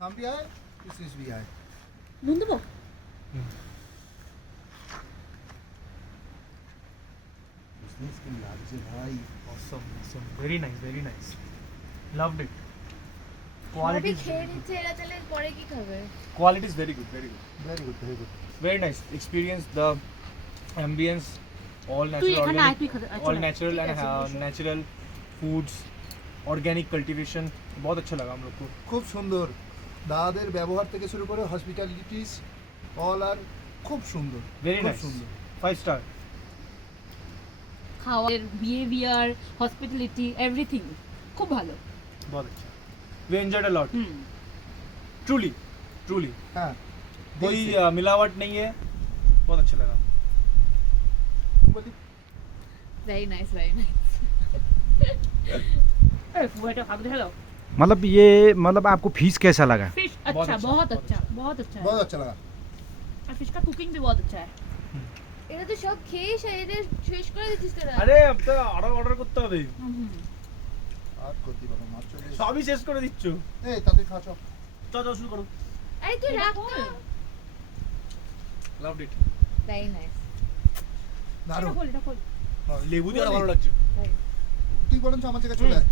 हम भी आए, मिसेस भी आए। নুন দেবো? बिजनेस के लागছে ভাই। Awesome. Very nice. Loved it. সবই খেয়ে নিচ্ছে এরা, তাহলে পরে কি খাবে? Quality is very good. Very good, very good. Very nice. Experience the ambience, all তুই natural, এখানে আয়, তুই organic, এখানে all আয়। natural and ठीक है, चलो। natural foods, organic cultivation. बहुत अच्छा लगा हम लोग को. খুব সুন্দর। দাদাদের ব্যবহার থেকে শুরু করে হসপিটালিটিস অল আর খুব সুন্দর। Very খুব nice. সুন্দর। 5 star. খাওয়ার বিহেভিয়ার, হসপিটালিটি, এভরিথিং খুব ভালো। बहुत अच्छा. We enjoyed a lot. Hmm. Truly. হ্যাঁ। कोई मिलावट नहीं है. बहुत अच्छा लगा. বলি ভেরি নাইস, ভেরি নাইস। এটা খাবে হ্যালো। मतलब आपको फीस कैसा लगा? फिश बहुत अच्छा, अच्छा, बहुत बहुत अच्छा, बहुत अच्छा है। बहुत अच्छा लगा। और फिश का कुकिंग भी बहुत अच्छा है। এটা তো সব খেয়ে এদের শেষ করে দিচ্ছিস তোরা। আরে अब তো আরো অর্ডার করতে হবে. আর করতে পারবো মাছ চলে এসেছে। সবই শেষ করে দিচ্ছ. এই তাদের খাওয়া চল শুরু করো. আরে তুই রাখ তো। Loved it. Very nice. দারুণ। এটা খোল। লেবু দিয়ে আরো ভালো লাগছে. তুই বরঞ্চ আমার জায়গায় চলে আয়।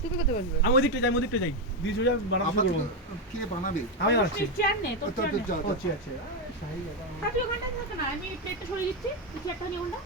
তুই কি করতে পারবি? আমি ওদিকটা যাই. দিয়ে চলে যাই বানাতে শুরু করবো. কে বানাবে? আমি আসছি. চেয়ার নে, তোর তোর চেয়ার নে। যা আচ্ছা. থাকলে ওখানটায় থাকে না, আমি প্লেটটা সরিয়ে দিচ্ছি, তুই চেয়ারটা নিয়ে ওটা।